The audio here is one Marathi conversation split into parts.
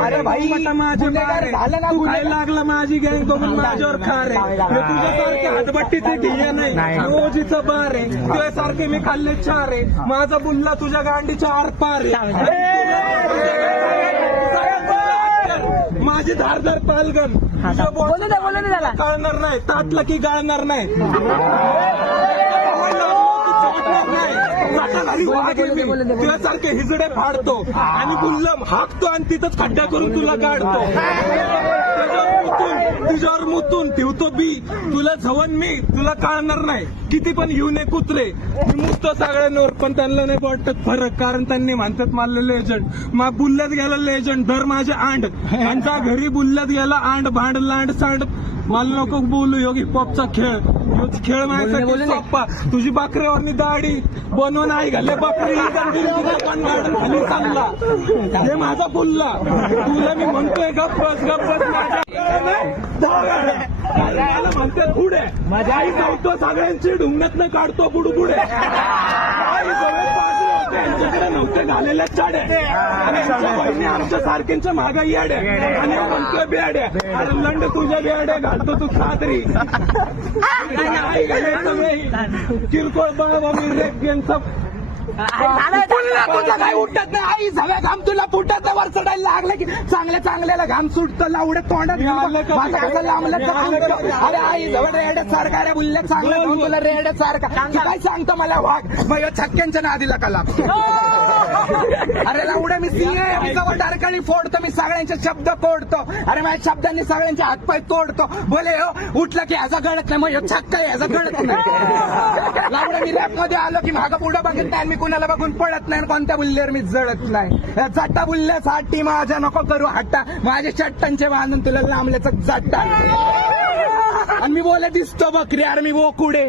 अरे भाई लागला माझी गँग बघून माझ्यावर खार आहे. तुझ्यासारखे हातभट्टीचे ढिये नाही, रोजीचं बार आहे. तुझ्यासारखे मी खाल्ले चार आहे. माझा बुल्ला तुझ्या गांडीच्या आरपार आहे. माझी धारदार पालगन बोलू दे त्याला. कळणार नाही, ताटलं की गाळणार नाही. तुझ्यासारखे हिजडे फाडतो आणि गुल्लम हाकतो आणि तिथंच खड्डा करून तुला काढतो. तुझ्यावर मुतून ठेवतो बी, तुला झवन मी, तुला कळणार नाही. किती पण येऊ नये कुत्रे, मी मुततो सगळ्यांवर, पण त्यांना नाही वाटत फरक. कारण त्यांनी म्हणतात मला लेजंड. मग बुल्ल्यात गेला लेजंड, धर माझे आंड. त्यांच्या घरी बुल्ल्यात गेला आंड भांड लांड सांड. मला नको बोलू योग हिपहॉपचा खेळ, खेळ माझ्यासाठी सोप्पा. तुझी बकऱ्यावरनी दाढी बनवून आई घाले बकरी पण गार्डन खाली चालला. हे माझा बुल्ला, तुला मी म्हणतोय गप्पस गप्पस. मला म्हणते पुढे माझ्या आई जाऊतो सगळ्यांची ढुंगणातनं काढतो बुडबुडे. त्यांच्याकडे नव्हते झालेल्या चाड्या, बहिणी आमच्या सारख्यांच्या महागाई याड्या. आणि म्हणतोय बेड्या, अरे लंड तुझ्या बेड्या घालतो तू सादरी. आई घालायचं नाही किरकोळ बाबा मी रेप यांचा तुझा काही उठत नाही. आई झव्या घाम तुला फुटत वर चढायला लागलं की चांगल्या चांगल्याला घाम सुटतं. लावड्या तोंडात लांबलं. अरे आई जवळ रेड्या सारखा रे बुल्ल्या चांगलं तुला रेड्या सारखा. काय सांगतो मला वाघ मग छक्क्यांच्या नादीला कला. अरे लावड्या मी सिंह आहे, टारकाळी फोडतो मी, सगळ्यांचे शब्द तोडतो. अरे माझ्या शब्दांनी सगळ्यांचे हातपाय तोडतो. बोले हो उठला की ह्याचा गळत नाही, मग छक्का आहे ह्याचा गळत नाही. लावड्या मी रॅप मध्ये आलो की मागं पुढं बघत नाही, मी कुणाला बघून पडत नाही, कोणत्या बुल्ल्यावर मी जळत नाही. चट्टा बुल्ल्यासाठी माझ्या नको करू हट्टा, माझे चट्टांचे बांधून तुला लांबल्याचं चट्टा. आणि मी बोले दिसतो बकरी, अरे मी बोकुडे,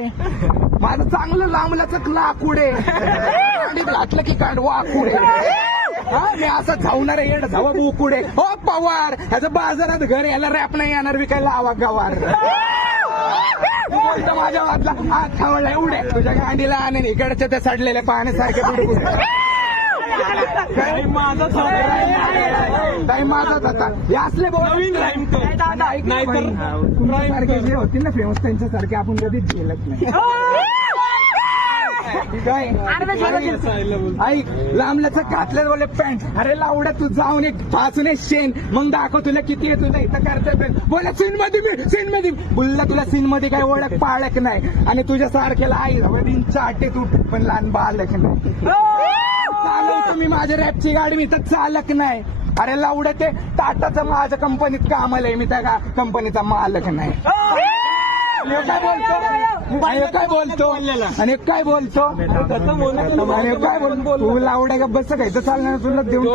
माझं चांगलं लांबल्याचं लाकुडे. घातलं की कांड वाकुडे. मी असं धावणार येड धावा बोकुडे. हो पवार ह्याचं बाजारात घर याला रॅप नाही येणार, विकायला आवा गवार. बोलतो माझ्या वाटला हात खावडला एवढे तुझ्या गांडीला आणि इकडच्या त्या सडलेल्या पाण्यासारखे बुडबुड. काही माझाच होता. हे असले नवीन राहीम नाही तर जे होतील ना फेमस त्यांच्यासारखे आपण कधीच गेलत नाही. ऐक लांबल्याचं घातलं बोले पॅन्ट. अरे लावड्या तू जाऊन एक फासून एक शेण, मग दाखव तुला किती आहे तुला इथं करता. बोला सीन मध्ये बुल्ला तुला सीन मध्ये काही ओळख पाळक नाही. आणि तुझ्या सारख्याला आई चाटे तू पण लहान बालक नाही. चालवतो मी माझ्या रॅपची गाडी, मी तर चालक नाही. अरे लावड्या ते टाटाचं माझ्या कंपनीत कामाला आहे, मी त्या कंपनीचा मालक नाही. काय बोलतो आणि काय बोलतो तू लावड्या का बस काय तर चालणार तुला देऊन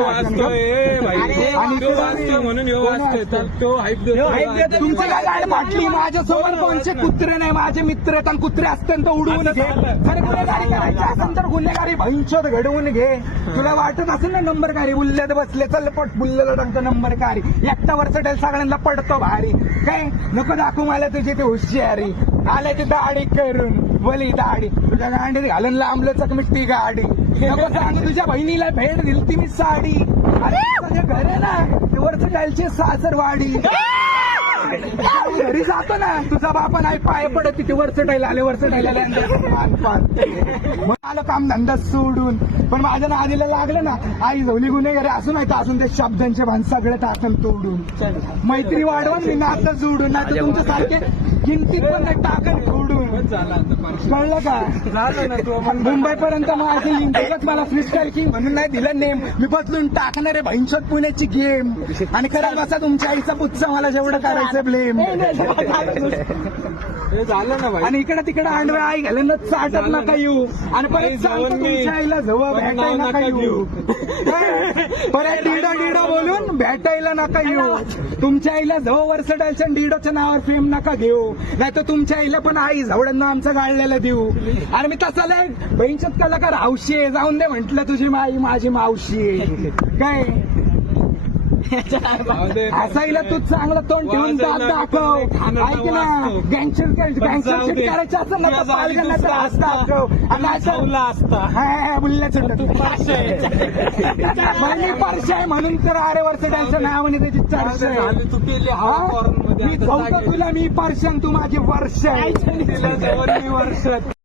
तुमचं काय गाडी फाटली. माझ्यासोबत कोणचे कुत्रे नाही, माझे मित्र आहेत. आणि कुत्रे असतील तर उडवून घे. जर गुन्हेगारी करायची असेल तर गुन्हेगारी भविष्यात घडवून घे. तुला वाटत असेल ना नंबरकारी बुल्ल्यात बसले चल पट बुल्ल्याला टाकतो नंबरकारी. एकटा वरचटेल सगळ्यांना पडतो भारी. काय नको दाखवू मला तुझी ते हुशारी. आल्या ती दाढी करून बोली दाढी तुझ्या गांडीत घालून लांबलं चकमिकती गाडी. नको सांगू तुझ्या बहिणीला भेट दिली ती मी साडी. अरे तुझ्या घर आहे ना वरच टायलची सासरवाडी. घरी जातो ना तुझा बापा नाही पाय पडत तिथे वरचटायला आले वरचटायला आलं काम धंदा सोडून. पण माझ्या नादीला लागलं ना आई झोली गुन्हेगारी असून नाही तर असून ते शब्दांचे भान सगळं टाकन तोडून. मैत्री वाढवून मी नातं जोडून नाही तर तुमच्या सारखे किमतीत पण नाही टाकन फोडून. कळलं का झालं ना मुंबई पर्यंत माझी लिंक मला फ्रीस्टाईल किंग म्हणून नाही दिलं नेम. मी बदलून टाकणार आहे भविष्यात पुण्याची गेम. आणि करत बसा तुमच्या आईचा पुच्चा मला जेवढं करायचं ब्लेम. झालं ना भाई. आणि इकडे तिकडे आंडवे आई घालून चाटत नका येऊ. आणि परत तुमच्या आईला जवळ भेटायला नका येऊ. परत डिडा बोलून भेटायला नका येऊ. तुमच्या आईला जवळ वरसटायच्या डिडोच्या नावावर फेम नका घेऊ. नाही तर तुमच्या आईला पण आई जवळनं आमचं गाळलेलं देऊ. आणि मी तसं बहिणीच्यात कलाकार हौशी आहे जाऊन दे म्हंटल तुझी माई माझी मावशी आहे. काय हसायला तू चांगलं तोंड ठेवून दात दाखव. ऐक ना, गँगस्टरशिप करायची असेल ना तर पालघरला हात दाखव. आणि असं हा बुल्ल्याचं मी परशा आहे म्हणून तर अरे वर्ष त्यांचं नाव आणि त्याची चर्चा आहे. तू केली मी सांगतो तुला, मी परशन तू माझी वर्ष आहे. वर्ष